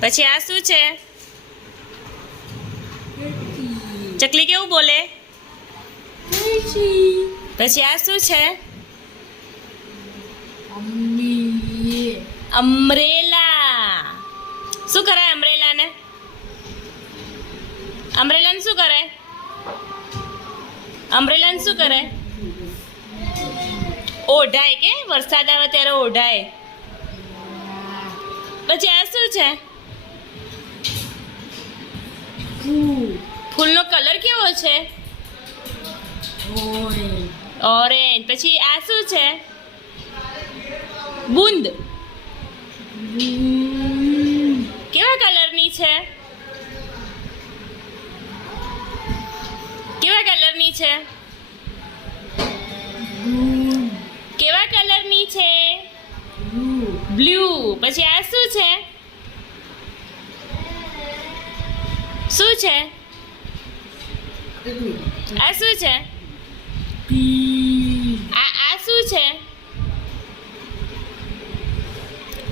પછી આ શું છે? ચકલી કેવું બોલે? પછી આ શું છે? અમરેલા. શું કરાય અમરેલાને? અમરેલાને શું કરાય? અમરેલાને શું કરાય? ઓઢાય કે વરસાદ આવે ત્યારે ઓઢાય. પછી આ શું છે? ફૂલનો કલર કેવો છે? ઓરેન્જ. પછી આ શું છે? બૂંદ. કેવા કલરની છે? કેવા કલરની છે? કેવા કલરની છે? બ્લુ. પછી આ શું છે? શું છે? આ શું છે? આ શું છે?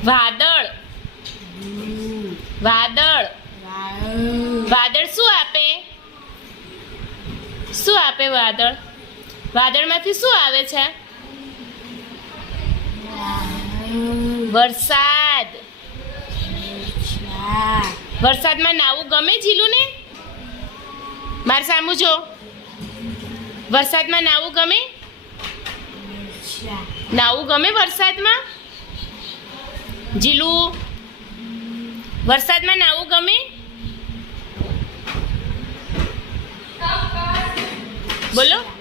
વાદળ. વાદળ. વાદળ શું આપે? શું આપે વાદળ? વાદળમાંથી શું આવે છે? વરસાદ. વરસાદમાં નાવું ગમે જીલુને? મારે સામું જો. વરસાદમાં નાવું ગમે? નાવું ગમે વરસાદમાં? જીલુ વરસાદમાં નાવું ગમે? બોલો.